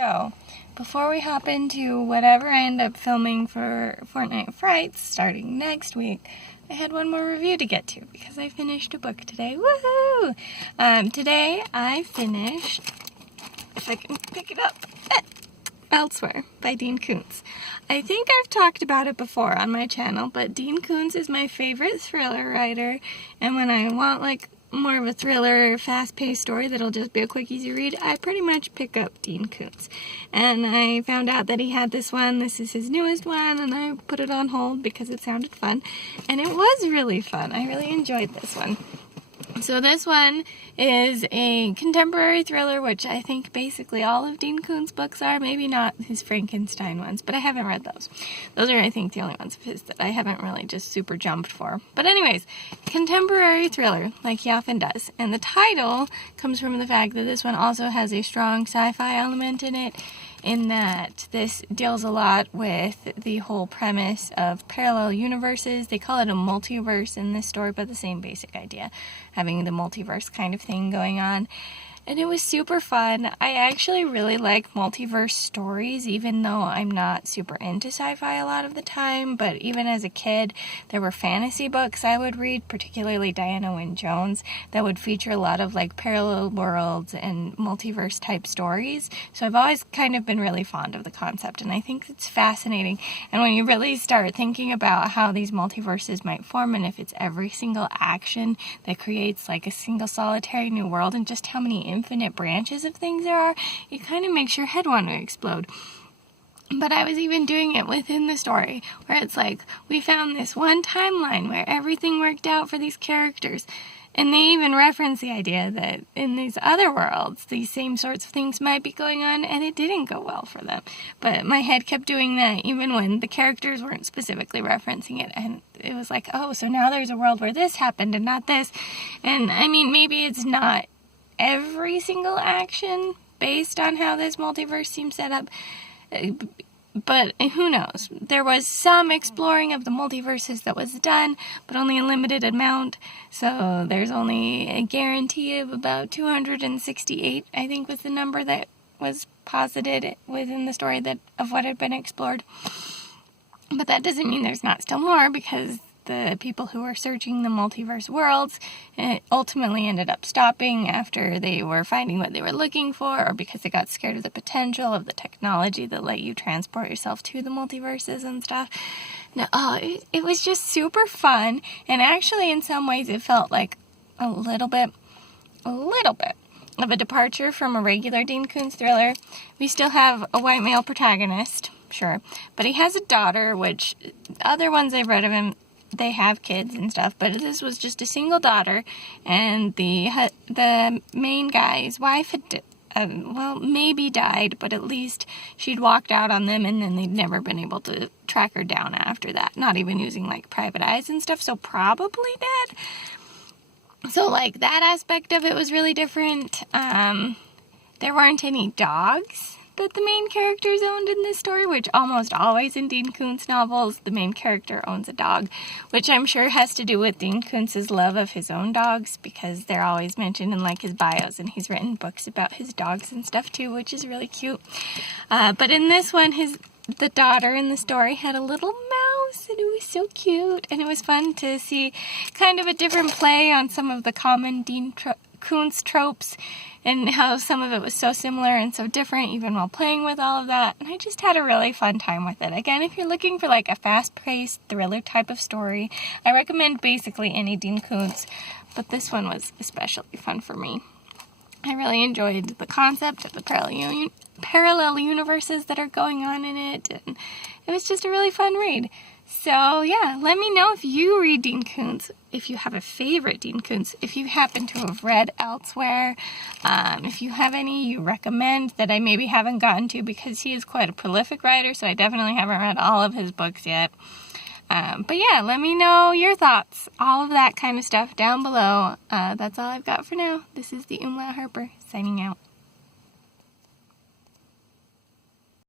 So, before we hop into whatever I end up filming for Fornight Frights starting next week, I had one more review to get to because I finished a book today. Woohoo! Today I finished, if I can pick it up, Elsewhere by Dean Koontz. I think I've talked about it before on my channel, but Dean Koontz is my favorite thriller writer, and when I want like more of a thriller, fast-paced story that'll just be a quick, easy read, I pretty much pick up Dean Koontz. And I found out that he had this one. This is his newest one, and I put it on hold because it sounded fun. And it was really fun. I really enjoyed this one. So this one is a contemporary thriller, which I think basically all of Dean Koontz books are. Maybe not his Frankenstein ones, but I haven't read those. Those are, I think, the only ones of his that I haven't really just super jumped for. But anyways, contemporary thriller, like he often does. And the title comes from the fact that this one also has a strong sci-fi element in it, in that this deals a lot with the whole premise of parallel universes. They call it a multiverse in this story, but the same basic idea, having the multiverse kind of thing going on. And it was super fun. I actually really like multiverse stories, even though I'm not super into sci-fi a lot of the time. But even as a kid, there were fantasy books I would read, particularly Diana Wynne Jones, that would feature a lot of like parallel worlds and multiverse type stories. So I've always kind of been really fond of the concept, and I think it's fascinating. And when you really start thinking about how these multiverses might form, and if it's every single action that creates like a single solitary new world, and just how many infinite branches of things there are, it kind of makes your head want to explode. But I was even doing it within the story, where it's like, we found this one timeline where everything worked out for these characters. And they even reference the idea that in these other worlds, these same sorts of things might be going on, and it didn't go well for them. But my head kept doing that even when the characters weren't specifically referencing it. And it was like, oh, so now there's a world where this happened and not this. And I mean, maybe it's not every single action based on how this multiverse seems set up, but who knows. There was some exploring of the multiverses that was done, but only a limited amount, so there's only a guarantee of about 268, I think was the number that was posited within the story that of what had been explored. But that doesn't mean there's not still more, because the people who were searching the multiverse worlds ultimately ended up stopping after they were finding what they were looking for, or because they got scared of the potential of the technology that let you transport yourself to the multiverses and stuff. Now, it was just super fun, and actually in some ways it felt like a little bit of a departure from a regular Dean Koontz thriller. We still have a white male protagonist, sure, but he has a daughter, which other ones I've read of him, they have kids and stuff, but this was just a single daughter, and the main guy's wife had, maybe died, but at least she'd walked out on them, and then they'd never been able to track her down after that, not even using, like, private eyes and stuff, so probably dead. So, like, that aspect of it was really different. There weren't any dogs that the main characters owned in this story, which almost always in Dean Koontz novels, the main character owns a dog, which I'm sure has to do with Dean Koontz's love of his own dogs, because they're always mentioned in like his bios, and he's written books about his dogs and stuff too, which is really cute. But in this one, the daughter in the story had a little mouse, and it was so cute, and it was fun to see kind of a different play on some of the common Dean Koontz tropes, and how some of it was so similar and so different even while playing with all of that, and I just had a really fun time with it. Again, if you're looking for like a fast-paced thriller type of story, I recommend basically any Dean Koontz, but this one was especially fun for me. I really enjoyed the concept of the parallel universes that are going on in it, and it was just a really fun read. So yeah, let me know if you read Dean Koontz, if you have a favorite Dean Koontz, if you happen to have read Elsewhere, if you have any you recommend that I maybe haven't gotten to, because he is quite a prolific writer, so I definitely haven't read all of his books yet. But yeah, let me know your thoughts, all of that kind of stuff down below. That's all I've got for now. This is the Umlaut Harper, signing out.